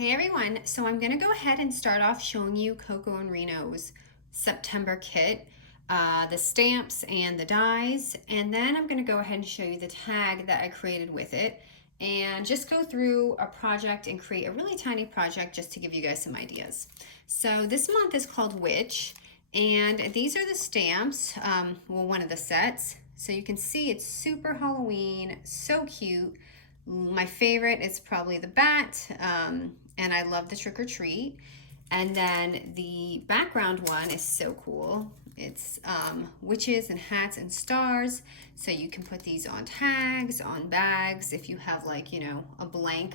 Hey everyone, so I'm going to go ahead and start off showing you Cocoandreno's September kit, the stamps and the dies, and then I'm going to go ahead and show you the tag that I created with it and just go through a project and create a really tiny project just to give you guys some ideas. So this month is called Witch, and these are the stamps, well, one of the sets. So you can see it's super Halloween, so cute. My favorite is probably the bat, and I love the trick or treat. And then the background one is so cool. It's witches and hats and stars. So you can put these on tags, on bags. If you have like, a blank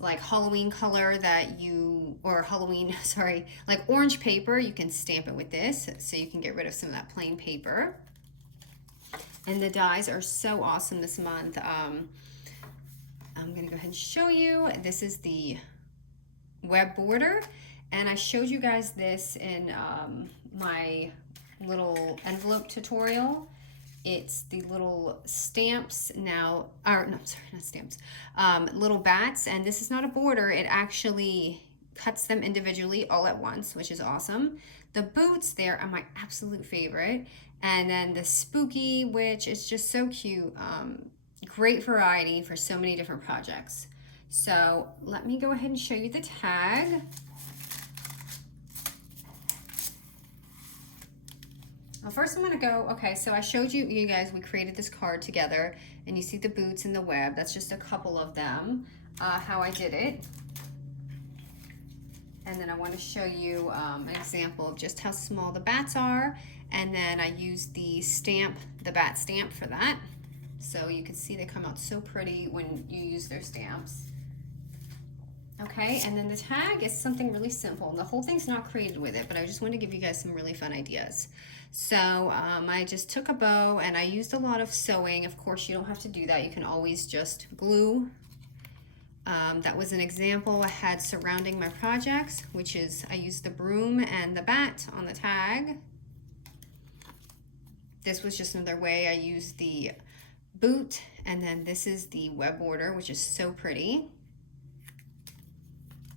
like Halloween color that you, or Halloween, sorry, like orange paper, you can stamp it with this. So you can get rid of some of that plain paper. And the dies are so awesome this month. I'm going to go ahead and show you. This is the web border, and I showed you guys this in my little envelope tutorial. It's the little stamps now, or no, sorry, not stamps, little bats, and this is not a border. It actually cuts them individually all at once, which is awesome. The boots there are my absolute favorite. And then the spooky witch is just so cute. Great variety for so many different projects. So let me go ahead and show you the tag. Well, first I'm gonna go, okay, so I showed you guys, we created this card together, and you see the boots and the web. That's just a couple of them, how I did it. And then I want to show you an example of just how small the bats are. And then I used the stamp, the bat stamp for that. So you can see they come out so pretty when you use their stamps. Okay, and then the tag is something really simple. And the whole thing's not created with it, but I just want to give you guys some really fun ideas. So I just took a bow and I used a lot of sewing. Of course, you don't have to do that. You can always just glue. That was an example I had surrounding my projects, which is I used the broom and the bat on the tag. This was just another way I used the boot, and then this is the web border, which is so pretty.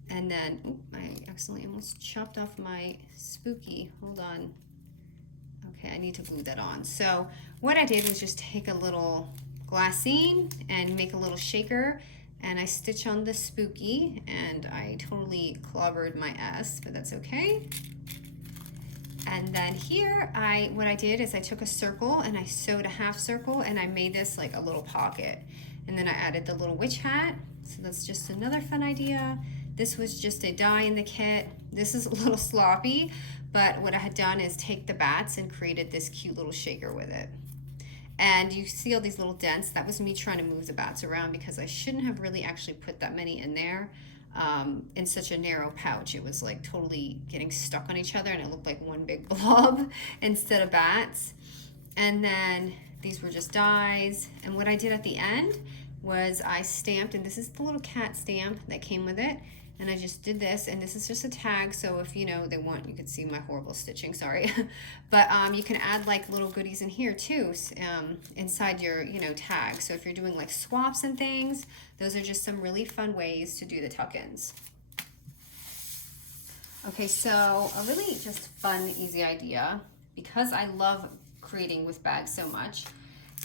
And then, I accidentally almost chopped off my spooky, hold on. Okay, I need to glue that on. So what I did was just take a little glassine and make a little shaker, and I stitch on the spooky, and I totally clobbered my S, but that's okay. And then here, what I did is I took a circle and I sewed a half circle, and I made this like a little pocket. And then I added the little witch hat. So that's just another fun idea. This was just a die in the kit. This is a little sloppy, but what I had done is take the bats and created this cute little shaker with it. And you see all these little dents. That was me trying to move the bats around because I shouldn't have really actually put that many in there in such a narrow pouch. It was like totally getting stuck on each other, and it looked like one big blob instead of bats. And then these were just dies. And what I did at the end was I stamped, and this is the little cat stamp that came with it. And I just did this, and this is just a tag, so if they want, you can see my horrible stitching, sorry. But you can add like little goodies in here too, inside your, tag. So if you're doing like swaps and things, those are just some really fun ways to do the tuck-ins. Okay, so a really just fun, easy idea, because I love creating with bags so much,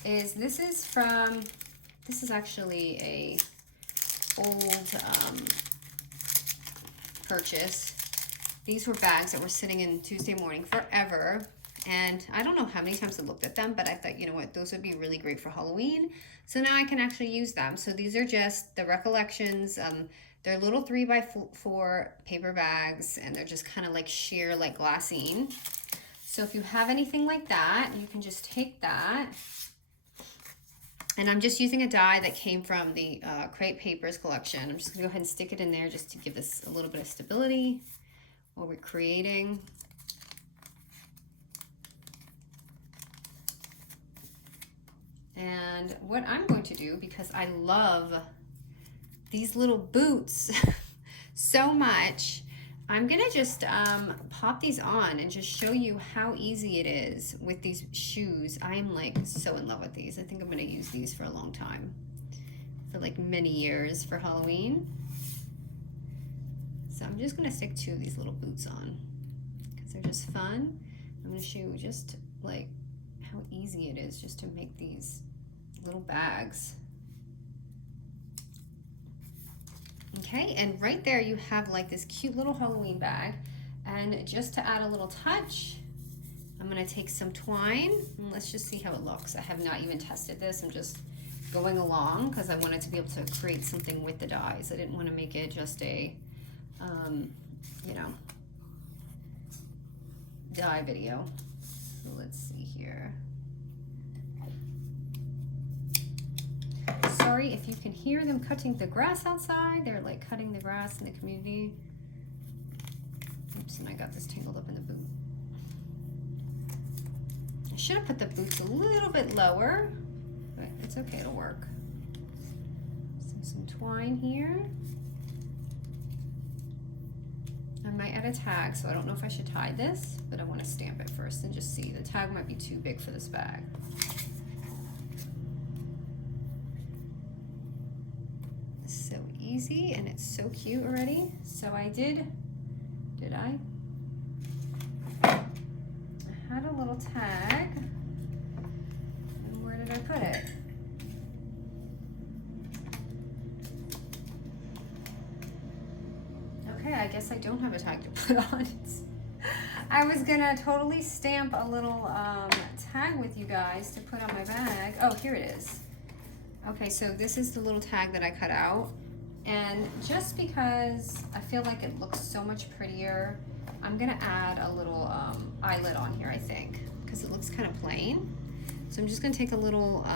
is this is actually a old, purchase. These were bags that were sitting in Tuesday morning forever, and I don't know how many times I looked at them, but I thought, you know what, those would be really great for Halloween. So now I can actually use them. So these are just the recollections. They're little 3x4 paper bags, and they're just kind of like sheer, like glassine. So if you have anything like that, you can just take that. And I'm just using a die that came from the Create Papers collection. I'm just gonna go ahead and stick it in there just to give this a little bit of stability while we're creating. And what I'm going to do, because I love these little boots so much, I'm gonna just pop these on and just show you how easy it is with these shoes. I am like so in love with these. I think I'm gonna use these for a long time, for like many years for Halloween. So I'm just gonna stick 2 of these little boots on because they're just fun. I'm gonna show you just like how easy it is just to make these little bags. Okay, and right there you have like this cute little Halloween bag. And just to add a little touch, I'm gonna take some twine and let's just see how it looks. I have not even tested this. I'm just going along because I wanted to be able to create something with the dies. I didn't want to make it just a, you know, die video. So let's see here. Sorry if you can hear them cutting the grass outside. They're like cutting the grass in the community. Oops, and I got this tangled up in the boot. I should have put the boots a little bit lower, but it's okay, it'll work. So some twine here. I might add a tag, so I don't know if I should tie this, but I want to stamp it first and just see. The tag might be too big for this bag. So easy, and it's so cute already. So I did I? I had a little tag, and where did I put it? Okay, I guess I don't have a tag to put on it. I was gonna totally stamp a little tag with you guys to put on my bag. Oh, here it is. Okay, so this is the little tag that I cut out. And just because I feel like it looks so much prettier, I'm gonna add a little eyelet on here, I think, because it looks kind of plain. So I'm just gonna take a little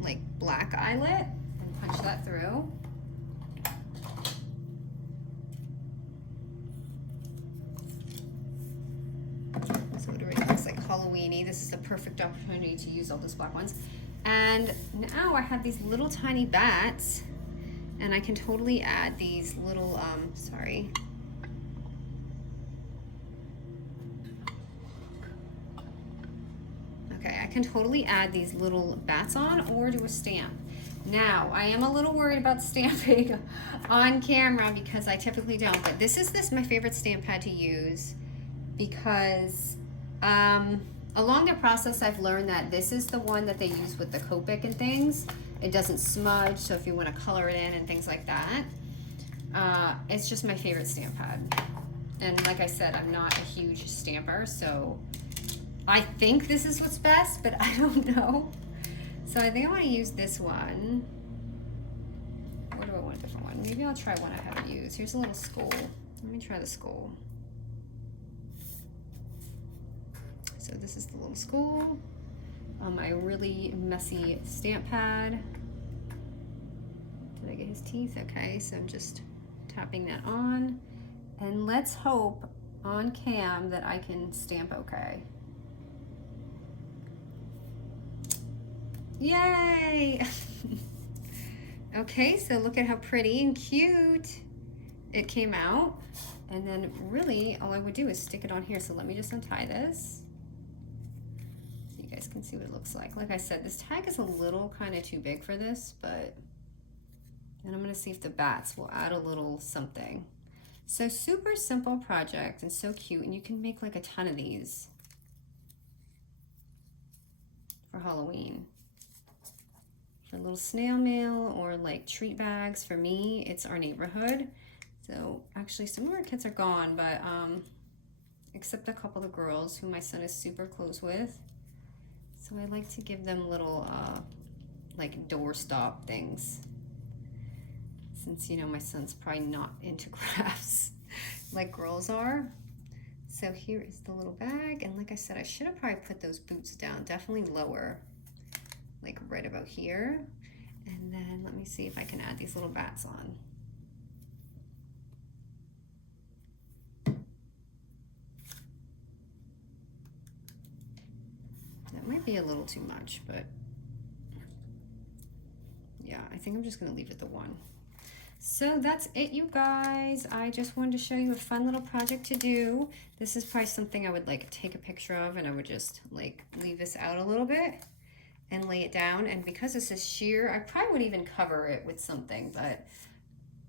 like black eyelet and punch that through. So it already looks like Halloween-y. This is the perfect opportunity to use all those black ones. And now I have these little tiny bats, and I can totally add these little, sorry. Okay, I can totally add these little bats on or do a stamp. Now, I am a little worried about stamping on camera because I typically don't, but this is my favorite stamp pad to use because, along the process, I've learned that this is the one that they use with the Copic and things. It doesn't smudge, so if you want to color it in and things like that. It's just my favorite stamp pad. And like I said, I'm not a huge stamper, so I think this is what's best, but I don't know. So I think I want to use this one. Or do I want a different one? Maybe I'll try one I haven't used. Here's a little skull. Let me try the skull. So this is the little skull on my really messy stamp pad. Did I get his teeth? Okay, so I'm just tapping that on. And let's hope on cam that I can stamp okay. Yay! Okay, so look at how pretty and cute it came out. And then really all I would do is stick it on here. So let me just untie this so you guys can see what it looks like. Like I said, this tag is a little kind of too big for this, but and I'm gonna see if the bats will add a little something. So super simple project and so cute, and you can make like a ton of these for Halloween. For little snail mail or like treat bags. For me, it's our neighborhood. So actually some of our kids are gone, but except a couple of girls who my son is super close with. So I like to give them little like doorstop things. Since, you know, my son's probably not into crafts like girls are. So here is the little bag. And like I said, I should have probably put those boots down, definitely lower, like right about here. And then let me see if I can add these little bats on. That might be a little too much, but yeah, I think I'm just gonna leave it the one. So that's it, you guys. I just wanted to show you a fun little project to do. This is probably something I would like take a picture of, and I would just like leave this out a little bit and lay it down. And because this is sheer, I probably would even cover it with something, but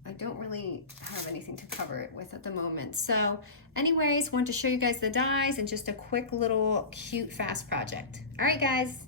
I don't really have anything to cover it with at the moment. So anyways, wanted to show you guys the dies and just a quick little cute fast project. All right, guys.